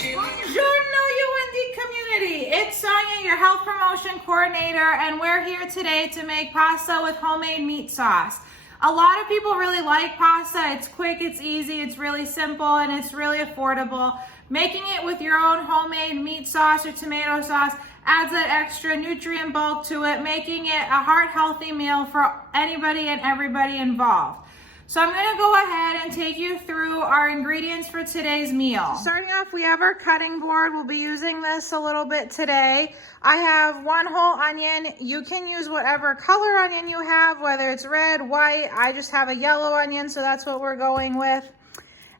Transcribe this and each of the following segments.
Buongiorno, UND community. It's Sonia, your health promotion coordinator, and we're here today to make pasta with homemade meat sauce. A lot of people really like pasta. It's quick, it's easy, it's really simple, and it's really affordable. Making it with your own homemade meat sauce or tomato sauce adds that extra nutrient bulk to it, making it a heart-healthy meal for anybody and everybody involved. So I'm gonna go ahead and take you through our ingredients for today's meal. Starting off, we have our cutting board. We'll be using this a little bit today. I have 1 whole onion. You can use whatever color onion you have, whether it's red, white. I just have a yellow onion, so that's what we're going with.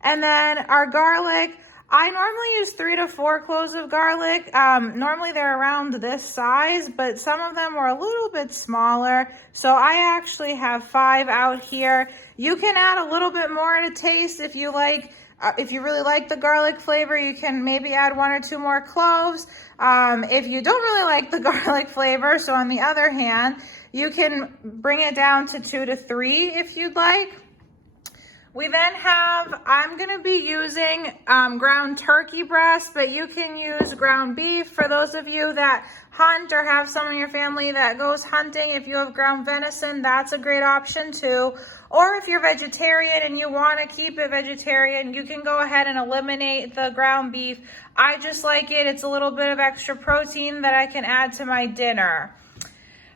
And then our garlic. I normally use 3 to 4 cloves of garlic. Normally they're around this size, but some of them were a little bit smaller. So I actually have 5 out here. You can add a little bit more to taste if you like. If you really like the garlic flavor, you can maybe add 1 or 2 more cloves. If you don't really like the garlic flavor, so on the other hand, you can bring it down to 2 to 3 if you'd like. We then have, I'm gonna be using ground turkey breast, but you can use ground beef. For those of you that hunt or have someone in your family that goes hunting, if you have ground venison, that's a great option too. Or if you're vegetarian and you wanna keep it vegetarian, you can go ahead and eliminate the ground beef. I just like it, it's a little bit of extra protein that I can add to my dinner.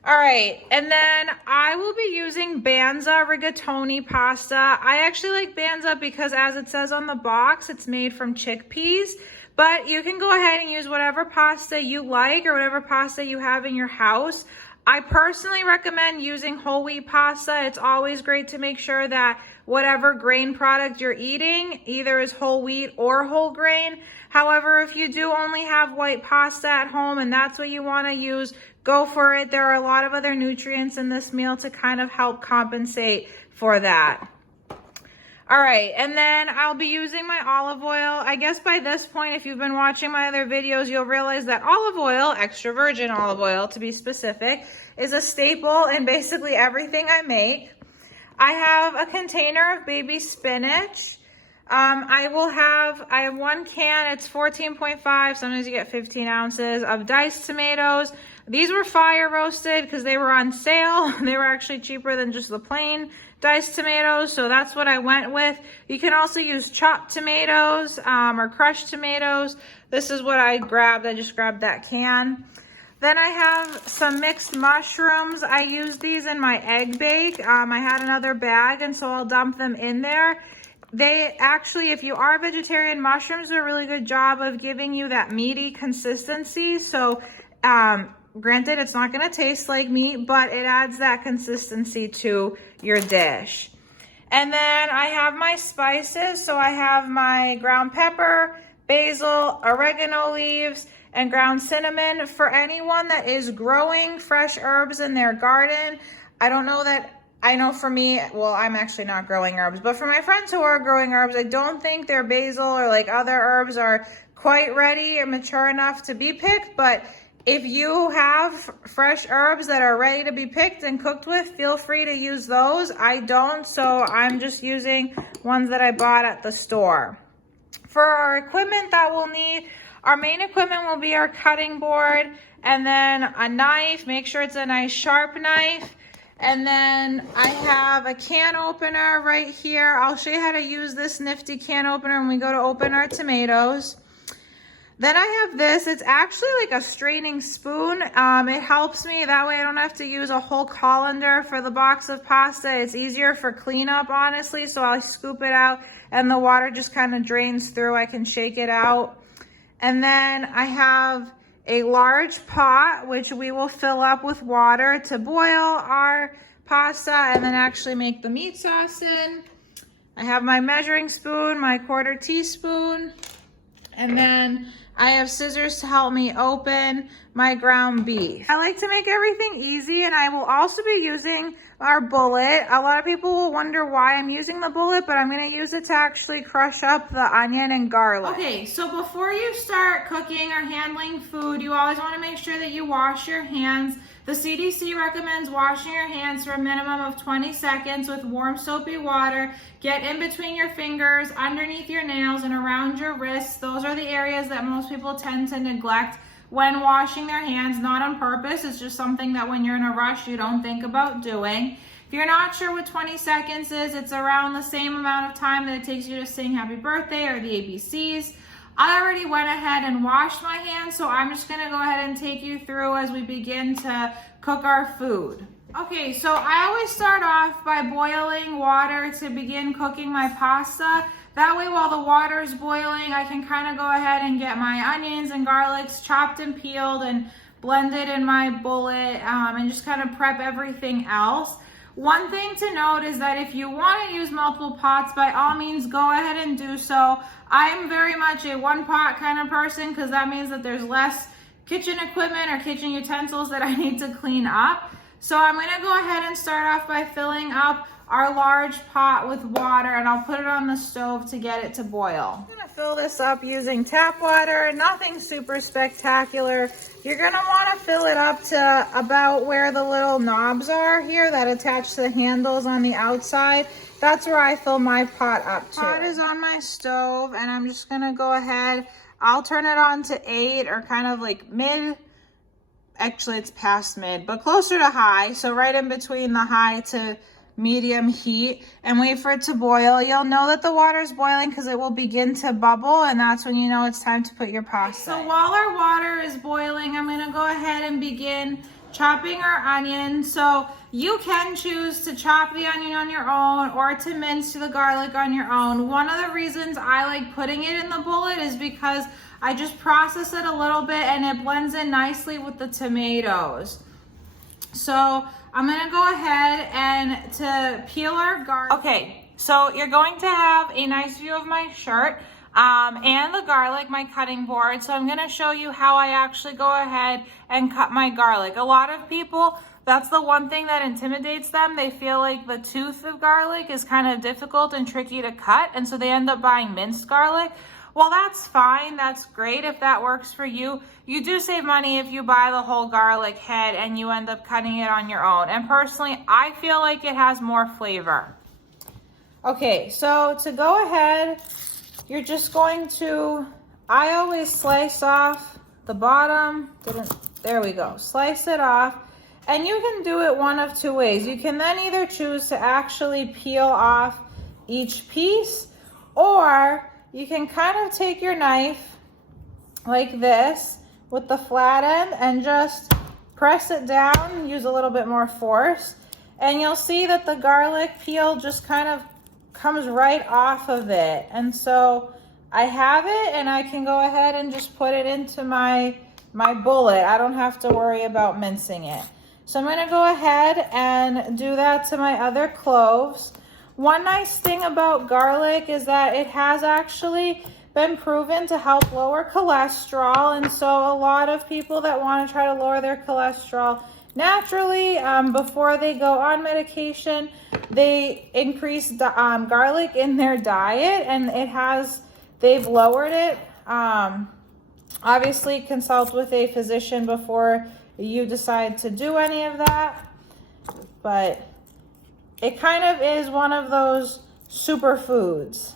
All right, and then I will be using Banza rigatoni pasta. I actually like Banza because as it says on the box, it's made from chickpeas, but you can go ahead and use whatever pasta you like or whatever pasta you have in your house. I personally recommend using whole wheat pasta. It's always great to make sure that whatever grain product you're eating either is whole wheat or whole grain. However, if you do only have white pasta at home and that's what you want to use, go for it. There are a lot of other nutrients in this meal to kind of help compensate for that. All right, and then I'll be using my olive oil. I guess by this point, if you've been watching my other videos, you'll realize that olive oil, extra virgin olive oil to be specific, is a staple in basically everything I make. I have a container of baby spinach. I have 1 can, it's 14.5, sometimes you get 15 ounces of diced tomatoes. These were fire roasted because they were on sale. They were actually cheaper than just the plain diced tomatoes, so that's what I went with. You can also use chopped tomatoes or crushed tomatoes. This is what I grabbed. I just grabbed that can. Then I have some mixed mushrooms. I used these in my egg bake. I had another bag, and so I'll dump them in there. They actually, if you are vegetarian, mushrooms do a really good job of giving you that meaty consistency. So granted, it's not gonna taste like meat, but it adds that consistency to your dish. And then I have my spices. So I have my ground pepper, basil, oregano leaves, and ground cinnamon. For anyone that is growing fresh herbs in their garden, I know for me, well, I'm actually not growing herbs, but for my friends who are growing herbs, I don't think their basil or like other herbs are quite ready or mature enough to be picked. But if you have fresh herbs that are ready to be picked and cooked with, feel free to use those. I don't, so I'm just using ones that I bought at the store. For our equipment that we'll need, our main equipment will be our cutting board and then a knife. Make sure it's a nice sharp knife. And then I have a can opener right here. I'll show you how to use this nifty can opener when we go to open our tomatoes. Then I have this. It's actually like a straining spoon. It helps me. That way I don't have to use a whole colander for the box of pasta. It's easier for cleanup, honestly. So I'll scoop it out and the water just kind of drains through. I can shake it out. And then I have a large pot, which we will fill up with water to boil our pasta and then actually make the meat sauce in. I have my measuring spoon, my 1/4 teaspoon, and then I have scissors to help me open my ground beef. I like to make everything easy, and I will also be using our bullet. A lot of people will wonder why I'm using the bullet, but I'm gonna use it to actually crush up the onion and garlic. Okay, so before you start cooking or handling food, you always wanna make sure that you wash your hands. The CDC recommends washing your hands for a minimum of 20 seconds with warm soapy water. Get in between your fingers, underneath your nails, and around your wrists. Those are the areas that most people tend to neglect when washing their hands, not on purpose. It's just something that when you're in a rush, you don't think about doing. If you're not sure what 20 seconds is, it's around the same amount of time that it takes you to sing happy birthday or the ABCs. I already went ahead and washed my hands, so I'm just gonna go ahead and take you through as we begin to cook our food. Okay, so I always start off by boiling water to begin cooking my pasta. That way, while the water is boiling, I can kind of go ahead and get my onions and garlics chopped and peeled and blended in my bullet, and just kind of prep everything else. One thing to note is that if you want to use multiple pots, by all means, go ahead and do so. I'm very much a one pot kind of person because that means that there's less kitchen equipment or kitchen utensils that I need to clean up. So I'm going to go ahead and start off by filling up our large pot with water, and I'll put it on the stove to get it to boil. I'm going to fill this up using tap water, nothing super spectacular. You're going to want to fill it up to about where the little knobs are here that attach to the handles on the outside. That's where I fill my pot up to. The pot is on my stove, and I'm just going to go ahead. I'll turn it on to 8 or kind of like mid. Actually, it's past mid, but closer to high. So right in between the high to medium heat, and wait for it to boil. You'll know that the water is boiling because it will begin to bubble, and that's when you know it's time to put your pasta. So while our water is boiling, I'm going to go ahead and begin chopping our onion. So you can choose to chop the onion on your own or to mince the garlic on your own. One of the reasons I like putting it in the bullet is because I just process it a little bit and it blends in nicely with the tomatoes. So I'm gonna go ahead and to peel our garlic. Okay, so you're going to have a nice view of my shirt and the garlic, my cutting board. So I'm gonna show you how I actually go ahead and cut my garlic. A lot of people, that's the one thing that intimidates them. They feel like the tooth of garlic is kind of difficult and tricky to cut, and so they end up buying minced garlic. Well, that's fine. That's great if that works for you. You do save money if you buy the whole garlic head and you end up cutting it on your own. And personally, I feel like it has more flavor. Okay, so to go ahead, you're just going to, I always slice off the bottom. There we go. Slice it off. And you can do it one of two ways. You can then either choose to actually peel off each piece, or you can kind of take your knife like this with the flat end and just press it down, use a little bit more force, and you'll see that the garlic peel just kind of comes right off of it. And so I have it, and I can go ahead and just put it into my bullet. I don't have to worry about mincing it. So I'm gonna go ahead and do that to my other cloves. One nice thing about garlic is that it has actually been proven to help lower cholesterol, and so a lot of people that want to try to lower their cholesterol naturally before they go on medication, they increase garlic in their diet, and they've lowered it. Obviously consult with a physician before you decide to do any of that, but it kind of is one of those superfoods.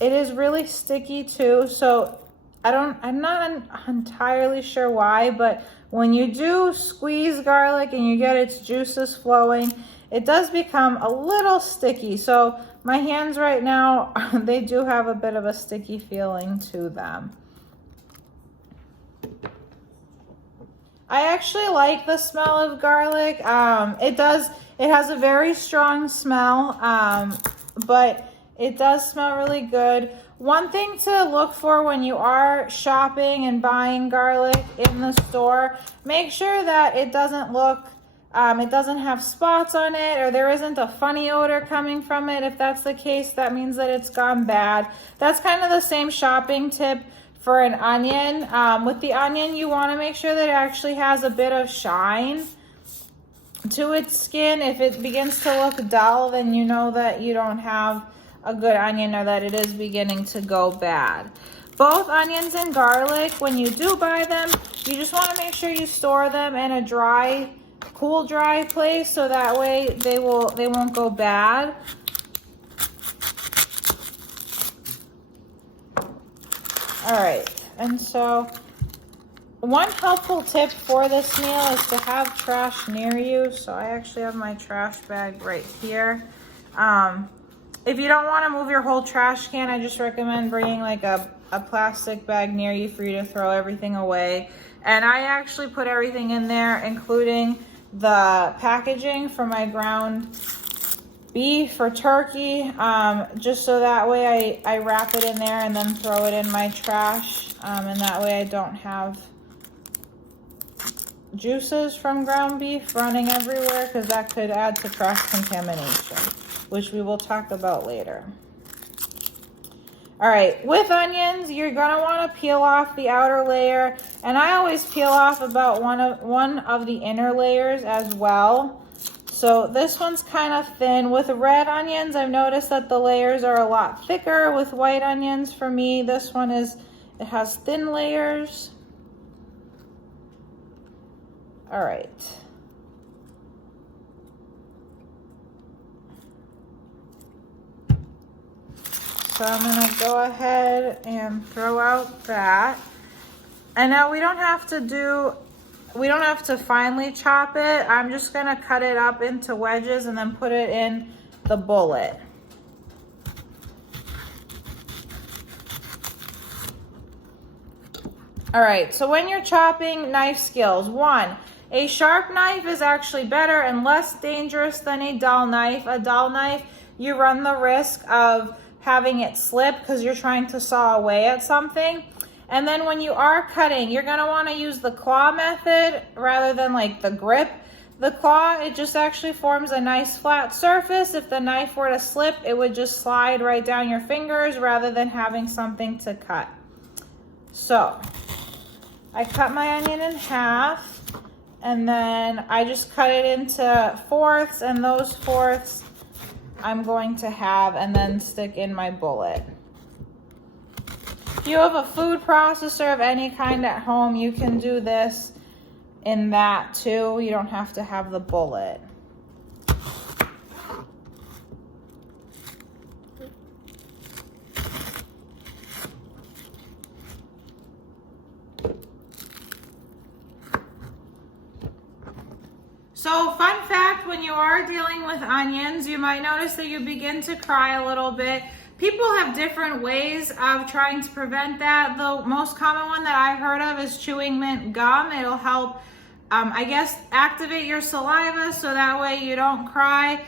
It is really sticky too, so I'm not entirely sure why, but when you do squeeze garlic and you get its juices flowing, it does become a little sticky. So my hands right now, they do have a bit of a sticky feeling to them. I actually like the smell of garlic. It has a very strong smell, but it does smell really good. One thing to look for when you are shopping and buying garlic in the store, make sure that it doesn't look it doesn't have spots on it, or there isn't a funny odor coming from it. If that's the case, that means that it's gone bad. That's kind of the same shopping tip for an onion. With the onion, you want to make sure that it actually has a bit of shine to its skin. If it begins to look dull, then you know that you don't have a good onion, or that it is beginning to go bad. Both onions and garlic, when you do buy them, you just want to make sure you store them in a dry, cool, dry place, so that way they won't go bad. All right, and so one helpful tip for this meal is to have trash near you. So I actually have my trash bag right here. If you don't want to move your whole trash can, I just recommend bringing like a plastic bag near you for you to throw everything away. And I actually put everything in there, including the packaging for my ground beef or turkey, just so that way I wrap it in there and then throw it in my trash. And that way I don't have juices from ground beef running everywhere, because that could add to cross-contamination, which we will talk about later. All right, with onions, you're gonna want to peel off the outer layer, and I always peel off about one of the inner layers as well. So this one's kind of thin. With red onions, I've noticed that the layers are a lot thicker. With white onions, for me, this one it has thin layers. All right. So I'm gonna go ahead and throw out that. And now we don't have to finely chop it. I'm just gonna cut it up into wedges and then put it in the bullet. All right, so when you're chopping, knife skills. 1, a sharp knife is actually better and less dangerous than a dull knife. A dull knife, you run the risk of having it slip because you're trying to saw away at something. And then when you are cutting, you're gonna wanna use the claw method rather than like the grip. The claw, it just actually forms a nice flat surface. If the knife were to slip, it would just slide right down your fingers rather than having something to cut. So I cut my onion in half, and then I just cut it into fourths, and those fourths I'm going to have and then stick in my bullet. If you have a food processor of any kind at home, you can do this in that too. You don't have to have the bullet. So fun fact, when you are dealing with onions, you might notice that you begin to cry a little bit. People have different ways of trying to prevent that. The most common one that I've heard of is chewing mint gum. It'll help, I guess, activate your saliva so that way you don't cry.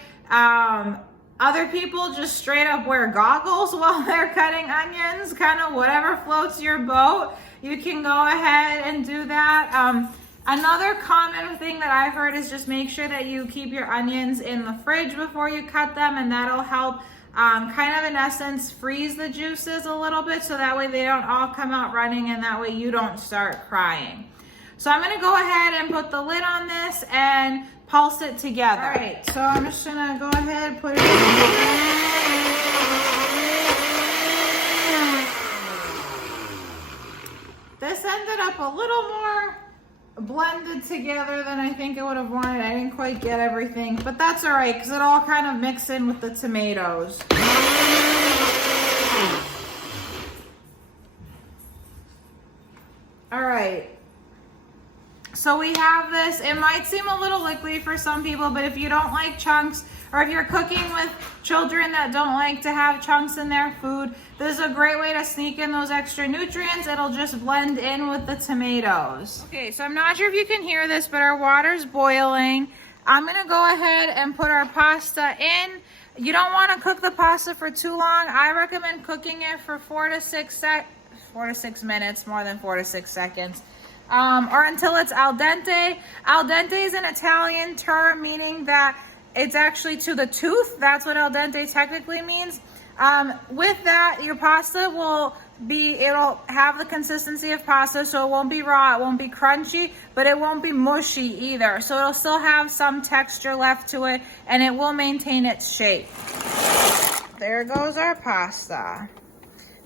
Other people just straight up wear goggles while they're cutting onions, kind of whatever floats your boat. You can go ahead and do that. Another common thing that I've heard is just make sure that you keep your onions in the fridge before you cut them, and that'll help kind of in essence freeze the juices a little bit so that way they don't all come out running, and that way you don't start crying. So I'm gonna go ahead and put the lid on this and pulse it together. All right, so I'm just gonna go ahead and put it in. This ended up a little more blended together than I think I would have wanted. I didn't quite get everything, but that's all right because it all kind of mixed in with the tomatoes. All right, so we have this. It might seem a little liquidy for some people, but if you don't like chunks, or if you're cooking with children that don't like to have chunks in their food, this is a great way to sneak in those extra nutrients. It'll just blend in with the tomatoes. Okay, so I'm not sure if you can hear this, but our water's boiling. I'm gonna go ahead and put our pasta in. You don't wanna cook the pasta for too long. I recommend cooking it for 4 to 6 minutes, more than 4 to 6 seconds. or until it's al dente. Al dente is an Italian term meaning that it's actually to the tooth. That's what al dente technically means. With that, your pasta it'll have the consistency of pasta, so it won't be raw, it won't be crunchy, but it won't be mushy either. So it'll still have some texture left to it, and it will maintain its shape. There goes our pasta.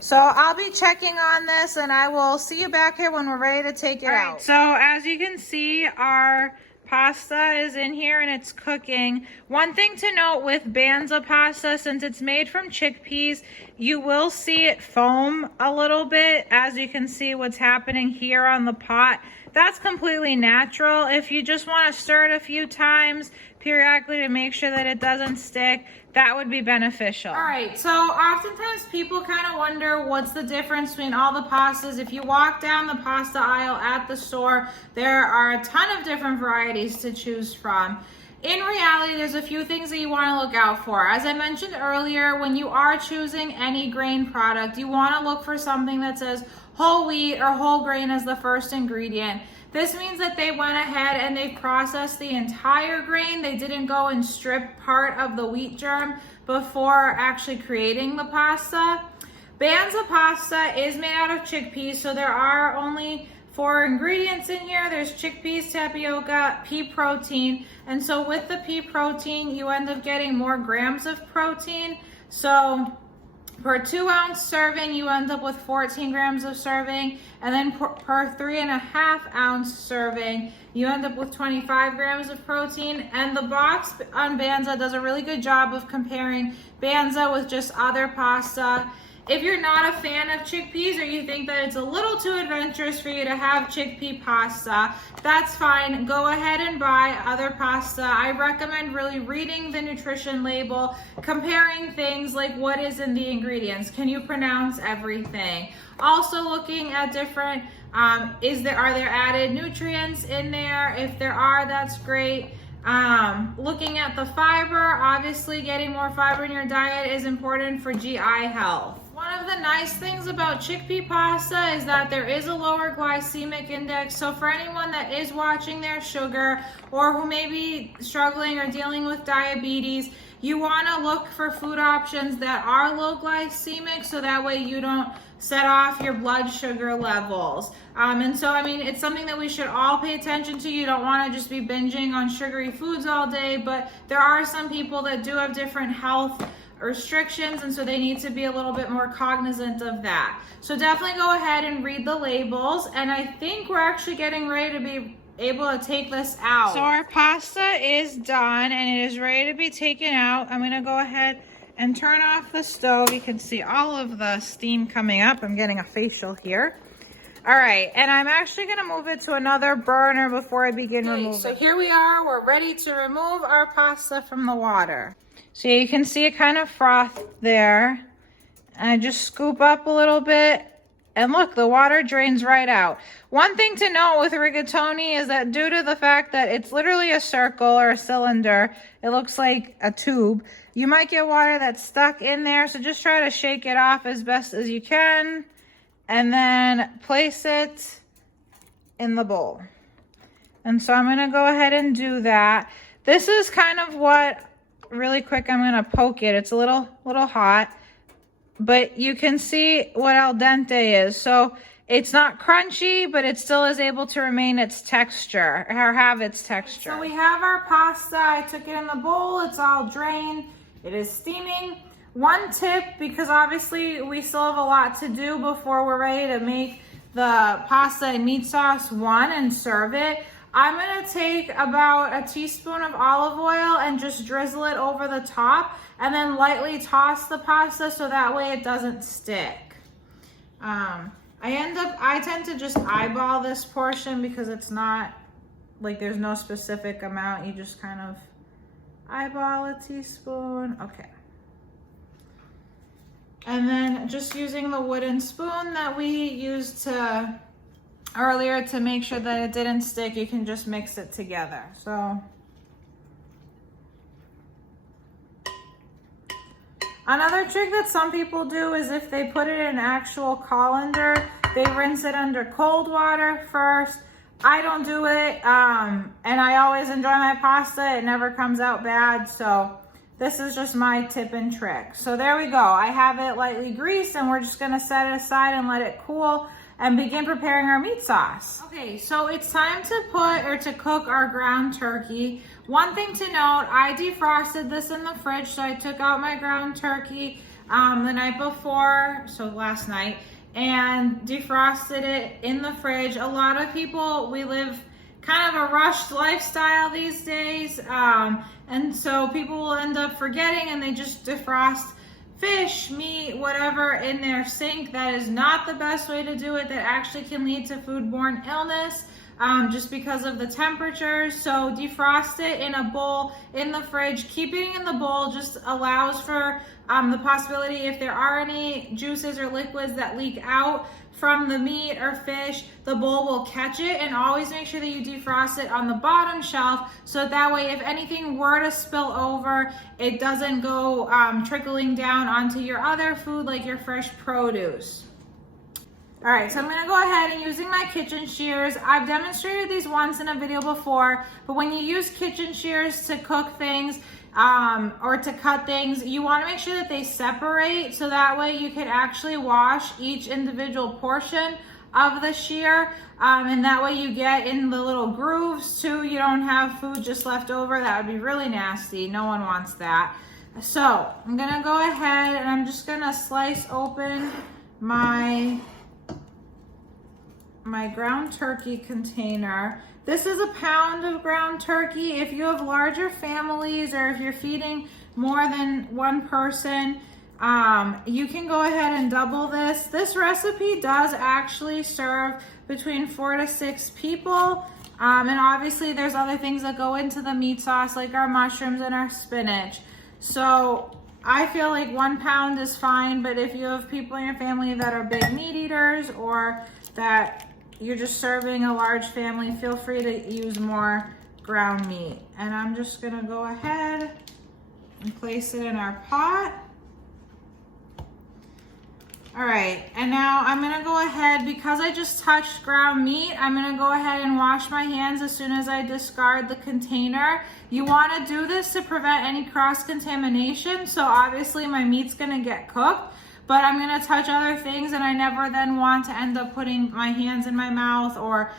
So I'll be checking on this, and I will see you back here when we're ready to take it out. So as you can see, our pasta is in here and it's cooking. One thing to note with Banza pasta, since it's made from chickpeas, you will see it foam a little bit. As you can see what's happening here on the pot, that's completely natural. If you just want to stir it a few times periodically to make sure that it doesn't stick, that would be beneficial. All right, so oftentimes people kind of wonder what's the difference between all the pastas. If you walk down the pasta aisle at the store, there are a ton of different varieties to choose from. In reality, there's a few things that you want to look out for. As I mentioned earlier, when you are choosing any grain product, you want to look for something that says whole wheat or whole grain as the first ingredient. This means that they went ahead and they processed the entire grain. They didn't go and strip part of the wheat germ before actually creating the pasta. Banza pasta is made out of chickpeas, so there are only 4 ingredients in here. There's chickpeas, tapioca, pea protein, and so with the pea protein, you end up getting more grams of protein. So per 2-ounce serving, you end up with 14 grams of serving, and then per 3.5-ounce serving, you end up with 25 grams of protein. And the box on Banza does a really good job of comparing Banza with just other pasta. If you're not a fan of chickpeas, or you think that it's a little too adventurous for you to have chickpea pasta, that's fine. Go ahead and buy other pasta. I recommend really reading the nutrition label, comparing things like what is in the ingredients. Can you pronounce everything? Also looking at different, are there added nutrients in there? If there are, that's great. Looking at the fiber, obviously getting more fiber in your diet is important for GI health. One of the nice things about chickpea pasta is that there is a lower glycemic index. So for anyone that is watching their sugar, or who may be struggling or dealing with diabetes, you want to look for food options that are low glycemic, so that way you don't set off your blood sugar levels. And so, I mean, it's something that we should all pay attention to. You don't want to just be binging on sugary foods all day, but there are some people that do have different health restrictions, and so they need to be a little bit more cognizant of that. So definitely go ahead and read the labels, and I think we're actually getting ready to be able to take this out. So our pasta is done and it is ready to be taken out. I'm going to go ahead and turn off the stove. You can see all of the steam coming up. I'm getting a facial here. All right, and I'm actually going to move it to another burner before I begin removing. So here we are. We're ready to remove our pasta from the water. So you can see it kind of froth there. And I just scoop up a little bit. And look, the water drains right out. One thing to note with rigatoni is that due to the fact that it's literally a circle or a cylinder, it looks like a tube, you might get water that's stuck in there. So just try to shake it off as best as you can. And then place it in the bowl. And so I'm going to go ahead and do that. This is kind of what, really quick, I'm going to poke it. It's a little hot. But you can see what al dente is. So it's not crunchy, but it still is able to remain its texture, or have its texture. So we have our pasta. I took it in the bowl. It's all drained. It is steaming. One tip, because obviously we still have a lot to do before we're ready to make the pasta and meat sauce and serve it. I'm going to take about a teaspoon of olive oil and just drizzle it over the top, and then lightly toss the pasta so that way it doesn't stick. I tend to just eyeball this portion because it's not like there's no specific amount. You just kind of eyeball a teaspoon. Okay. And then just using the wooden spoon that we used earlier to make sure that it didn't stick, you can just mix it together. So Another trick that some people do is if they put it in actual colander, they rinse it under cold water first. I don't do it, and I always enjoy my pasta. It never comes out bad, so this is just my tip and trick. So there we go. I have it lightly greased, and we're just gonna set it aside and let it cool and begin preparing our meat sauce. Okay, so it's time to cook our ground turkey. One thing to note, I defrosted this in the fridge, so I took out my ground turkey the night before, so last night, and defrosted it in the fridge. A lot of people, we live kind of a rushed lifestyle these days, and so people will end up forgetting and they just defrost fish, meat, whatever in their sink. That is not the best way to do it. That actually can lead to foodborne illness just because of the temperatures. So defrost it in a bowl in the fridge. Keeping it in the bowl just allows for the possibility if there are any juices or liquids that leak out from the meat or fish, the bowl will catch it. And always make sure that you defrost it on the bottom shelf, so that way if anything were to spill over, it doesn't go trickling down onto your other food like your fresh produce. All right, so I'm gonna go ahead and using my kitchen shears. I've demonstrated these once in a video before, but when you use kitchen shears to cook things, or to cut things, you want to make sure that they separate, so that way you can actually wash each individual portion of the shear, and that way you get in the little grooves too. You don't have food just left over. That would be really nasty. No one wants that. So I'm gonna go ahead and I'm just gonna slice open my ground turkey container. This is a pound of ground turkey. If you have larger families or if you're feeding more than one person, you can go ahead and double this. This recipe does actually serve between 4 to 6 people. And obviously there's other things that go into the meat sauce, like our mushrooms and our spinach. So I feel like 1 pound is fine, but if you have people in your family that are big meat eaters, or that you're just serving a large family, feel free to use more ground meat. And I'm just gonna go ahead and place it in our pot. All right, and now I'm gonna go ahead, because I just touched ground meat, I'm gonna go ahead and wash my hands as soon as I discard the container. You wanna do this to prevent any cross-contamination. So obviously my meat's gonna get cooked, but I'm gonna touch other things, and I never then want to end up putting my hands in my mouth or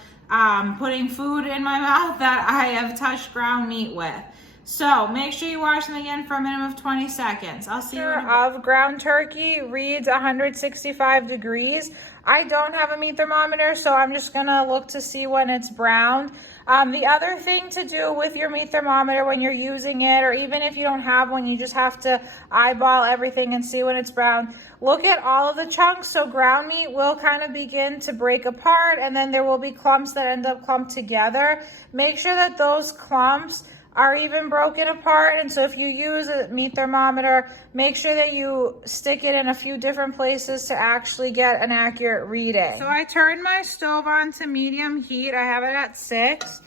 putting food in my mouth that I have touched ground meat with. So make sure you wash them again for a minimum of 20 seconds. I'll see you in a bit. Of ground turkey reads 165 degrees. I don't have a meat thermometer, so I'm just gonna look to see when it's browned. The other thing to do with your meat thermometer when you're using it, or even if you don't have one, you just have to eyeball everything and see when it's brown. Look at all of the chunks. So ground meat will kind of begin to break apart, and then there will be clumps that end up clumped together. Make sure that those clumps are even broken apart. And so if you use a meat thermometer, make sure that you stick it in a few different places to actually get an accurate reading. So I turned my stove on to medium heat. I have it at 6,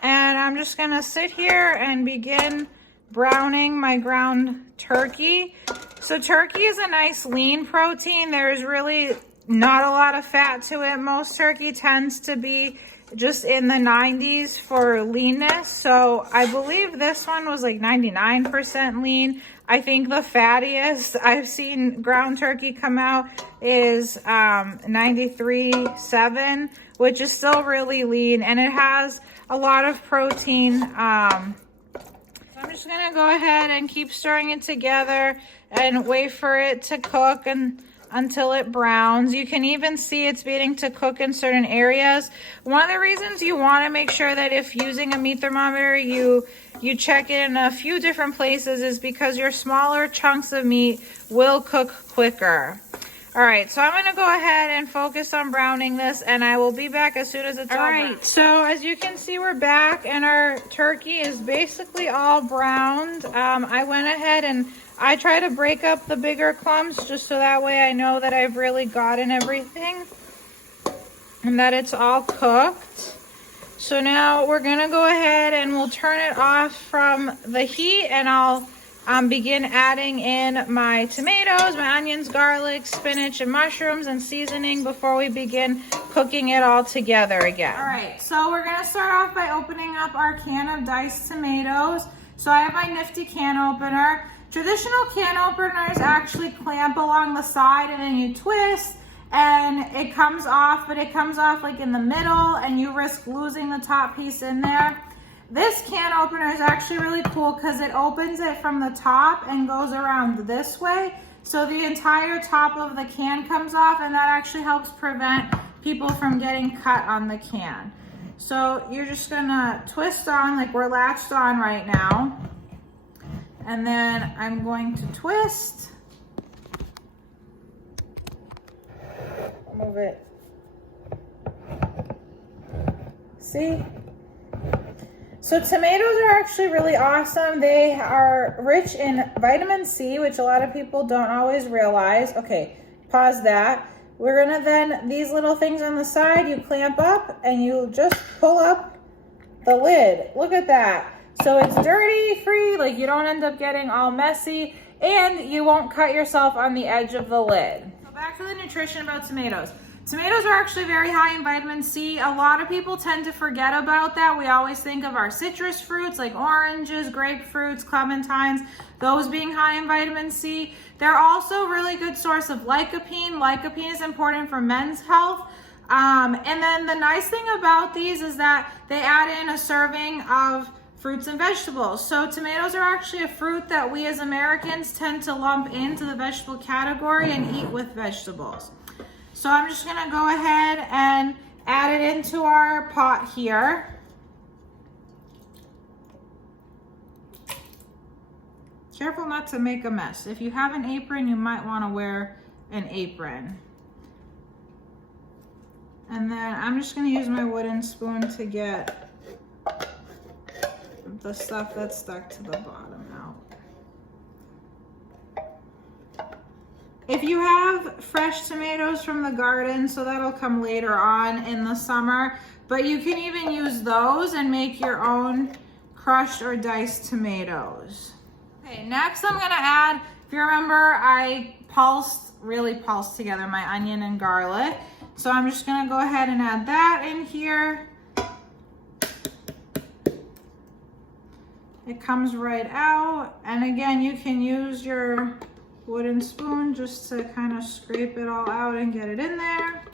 and I'm just gonna sit here and begin browning my ground turkey. So turkey is a nice lean protein. There's really not a lot of fat to it. Most turkey tends to be just in the 90s for leanness. So I believe this one was like 99% lean. I think the fattiest I've seen ground turkey come out is 93.7, which is still really lean, and it has a lot of protein. So I'm just gonna go ahead and keep stirring it together and wait for it to cook until it browns. You can even see it's beginning to cook in certain areas. One of the reasons you want to make sure that if using a meat thermometer you check it in a few different places is because your smaller chunks of meat will cook quicker. All right, so I'm gonna go ahead and focus on browning this, and I will be back as soon as it's all right. So as you can see, we're back, and our turkey is basically all browned. I went ahead and I try to break up the bigger clumps just so that way I know that I've really gotten everything and that it's all cooked. So now we're gonna go ahead and we'll turn it off from the heat, and I'll begin adding in my tomatoes, my onions, garlic, spinach, and mushrooms, and seasoning before we begin cooking it all together again. All right, so we're gonna start off by opening up our can of diced tomatoes. So I have my nifty can opener. Traditional can openers actually clamp along the side and then you twist and it comes off, but it comes off like in the middle and you risk losing the top piece in there. This can opener is actually really cool because it opens it from the top and goes around this way. So the entire top of the can comes off, and that actually helps prevent people from getting cut on the can. So you're just gonna twist on like we're latched on right now. And then I'm going to twist. Move it. See? So tomatoes are actually really awesome. They are rich in vitamin C, which a lot of people don't always realize. Okay, pause that. We're gonna then, these little things on the side, you clamp up and you just pull up the lid. Look at that. So it's dirty free, like you don't end up getting all messy, and you won't cut yourself on the edge of the lid. So back to the nutrition about tomatoes. Tomatoes are actually very high in vitamin C. A lot of people tend to forget about that. We always think of our citrus fruits like oranges, grapefruits, clementines, those being high in vitamin C. They're also a really good source of lycopene. Lycopene is important for men's health. And then the nice thing about these is that they add in a serving of fruits and vegetables. So tomatoes are actually a fruit that we as Americans tend to lump into the vegetable category and eat with vegetables. So I'm just gonna go ahead and add it into our pot here. Careful not to make a mess. If you have an apron, you might wanna wear an apron. And then I'm just gonna use my wooden spoon to get the stuff that's stuck to the bottom out. If you have fresh tomatoes from the garden, so that'll come later on in the summer, but you can even use those and make your own crushed or diced tomatoes. Okay, next I'm gonna add, if you remember, I really pulsed together my onion and garlic. So I'm just gonna go ahead and add that in here. It comes right out, and again, you can use your wooden spoon just to kind of scrape it all out and get it in there.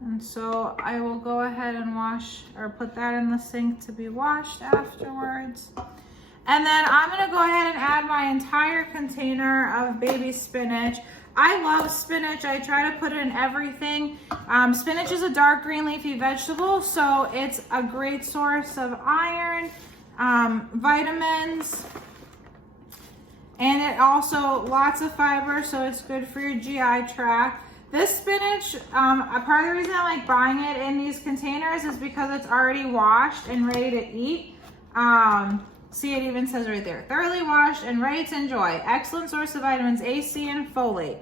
And so I will go ahead and wash or put that in the sink to be washed afterwards. And then I'm gonna go ahead and add my entire container of baby spinach. I love spinach. I try to put it in everything. Spinach is a dark green leafy vegetable, so it's a great source of iron, vitamins, and it also lots of fiber, so it's good for your GI tract. This spinach, a part of the reason I like buying it in these containers is because it's already washed and ready to eat. See, it even says right there, thoroughly washed and ready to enjoy. Excellent source of vitamins A, C, and folate.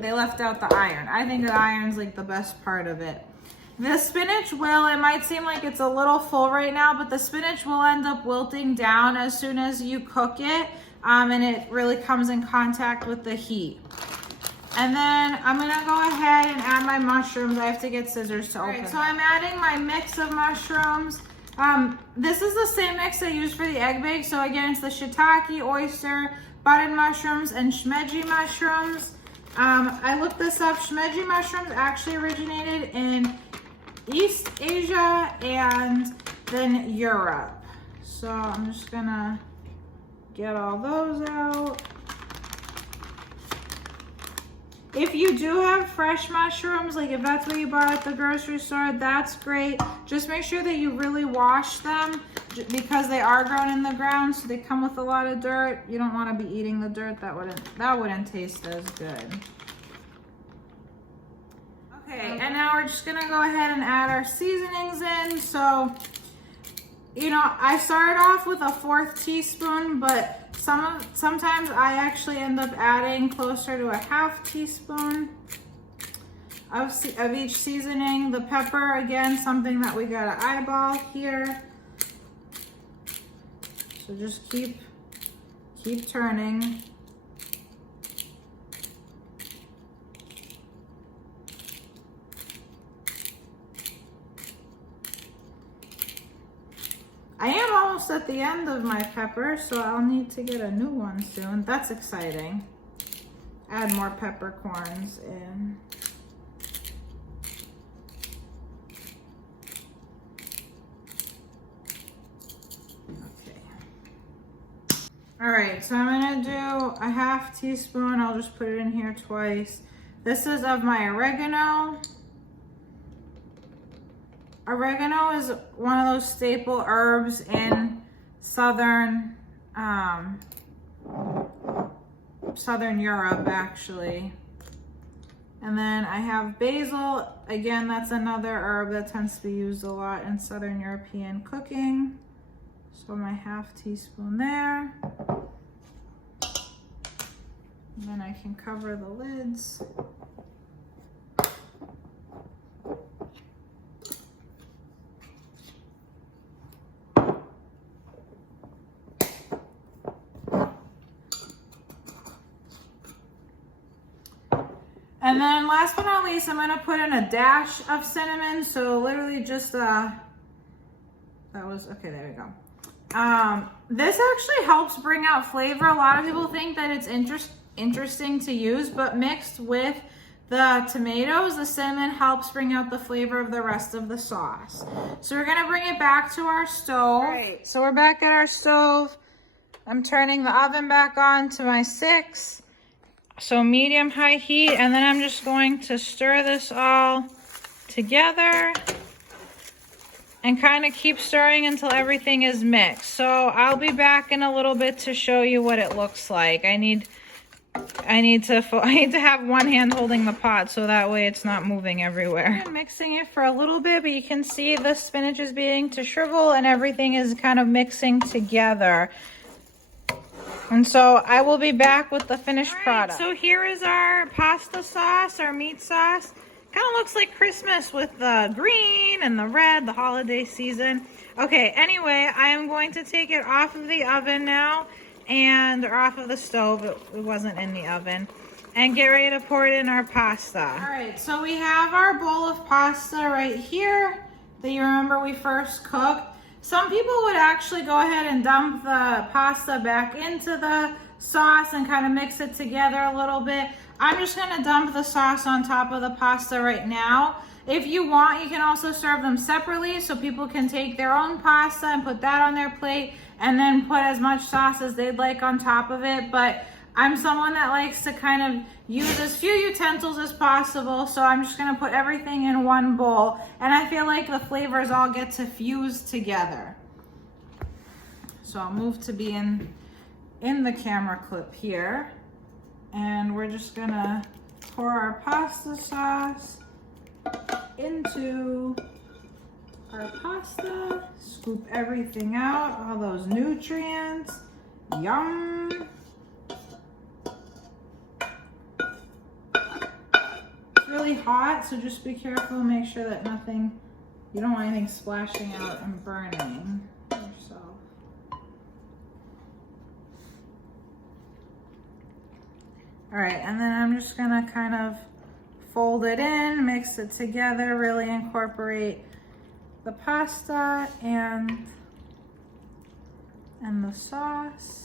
They left out the iron. I think the iron's like the best part of it. The spinach will, it might seem like it's a little full right now, but the spinach will end up wilting down as soon as you cook it, and it really comes in contact with the heat. And then I'm gonna go ahead and add my mushrooms. I have to get scissors to open. So I'm adding my mix of mushrooms. This is the same mix I used for the egg bake. So again, it's the shiitake, oyster, button mushrooms, and shimeji mushrooms. I looked this up. Shimeji mushrooms actually originated in East Asia and then Europe. So I'm just gonna get all those out. If you do have fresh mushrooms, like if that's what you bought at the grocery store, that's great. Just make sure that you really wash them because they are grown in the ground, so they come with a lot of dirt. You don't want to be eating the dirt. That wouldn't taste as good. Okay, and now we're just gonna go ahead and add our seasonings in. So, you know, I started off with a 1/4 teaspoon, but sometimes I actually end up adding closer to a 1/2 teaspoon of each seasoning. The pepper, again, something that we gotta eyeball here. So just keep turning. I am almost at the end of my pepper, so I'll need to get a new one soon. That's exciting. Add more peppercorns in. Okay. All right, so I'm gonna do a half teaspoon. I'll just put it in here twice. This is of my oregano. Oregano is one of those staple herbs in Southern Europe, actually. And then I have basil. Again, that's another herb that tends to be used a lot in Southern European cooking. So my half teaspoon there. And then I can cover the lids. And then last but not least, I'm gonna put in a dash of cinnamon. So literally just, okay, there we go. This actually helps bring out flavor. A lot of people think that it's interesting to use, but mixed with the tomatoes, the cinnamon helps bring out the flavor of the rest of the sauce. So we're gonna bring it back to our stove. Right. So we're back at our stove. I'm turning the oven back on to my 6. So medium high heat, and then I'm just going to stir this all together and kind of keep stirring until everything is mixed. So I'll be back in a little bit to show you what it looks like. I need to have one hand holding the pot so that way it's not moving everywhere. I'm mixing it for a little bit, but you can see the spinach is beginning to shrivel and everything is kind of mixing together. And so I will be back with the finished product. So here is our pasta sauce, our meat sauce. Kind of looks like Christmas with the green and the red, the holiday season. Okay, anyway, I am going to take it off of the oven now, or off of the stove. It wasn't in the oven. And get ready to pour it in our pasta. All right, so we have our bowl of pasta right here that you remember we first cooked. Some people would actually go ahead and dump the pasta back into the sauce and kind of mix it together a little bit. I'm just gonna dump the sauce on top of the pasta right now. If you want, you can also serve them separately so people can take their own pasta and put that on their plate and then put as much sauce as they'd like on top of it. But I'm someone that likes to kind of use as few utensils as possible, so I'm just gonna put everything in one bowl, and I feel like the flavors all get to fuse together. So I'll move to be in the camera clip here, and we're just gonna pour our pasta sauce into our pasta, scoop everything out, all those nutrients, yum. Really hot, so just be careful, make sure that you don't want anything splashing out and burning yourself. All right, and then I'm just gonna kind of fold it in, mix it together, really incorporate the pasta and the sauce.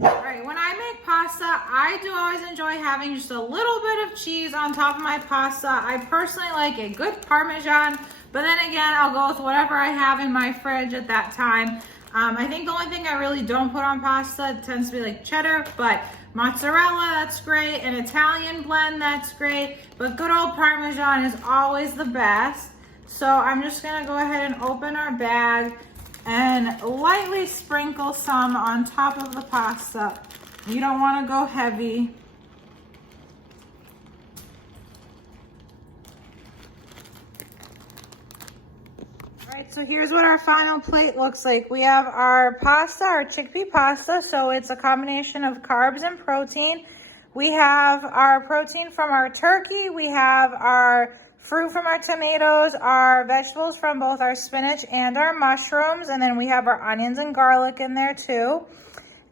All right, when I make pasta, I do always enjoy having just a little bit of cheese on top of my pasta. I personally like a good Parmesan, but then again, I'll go with whatever I have in my fridge at that time. I think the only thing I really don't put on pasta tends to be like cheddar, but mozzarella, that's great. An Italian blend, that's great. But good old Parmesan is always the best. So I'm just gonna go ahead and open our bag and lightly sprinkle some on top of the pasta. You don't want to go heavy. All right, so here's what our final plate looks like. We have our pasta, our chickpea pasta, so it's a combination of carbs and protein. We have our protein from our turkey. We have our Fruit from our tomatoes, our vegetables from both our spinach and our mushrooms, and then we have our onions and garlic in there too.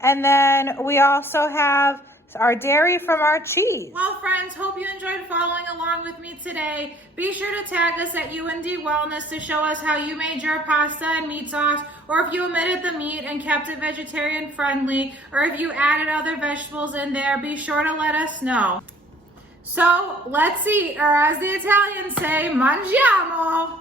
And then we also have our dairy from our cheese. Well, friends, hope you enjoyed following along with me today. Be sure to tag us at UND Wellness to show us how you made your pasta and meat sauce, or if you omitted the meat and kept it vegetarian friendly, or if you added other vegetables in there. Be sure to let us know. So let's eat, or as the Italians say, mangiamo.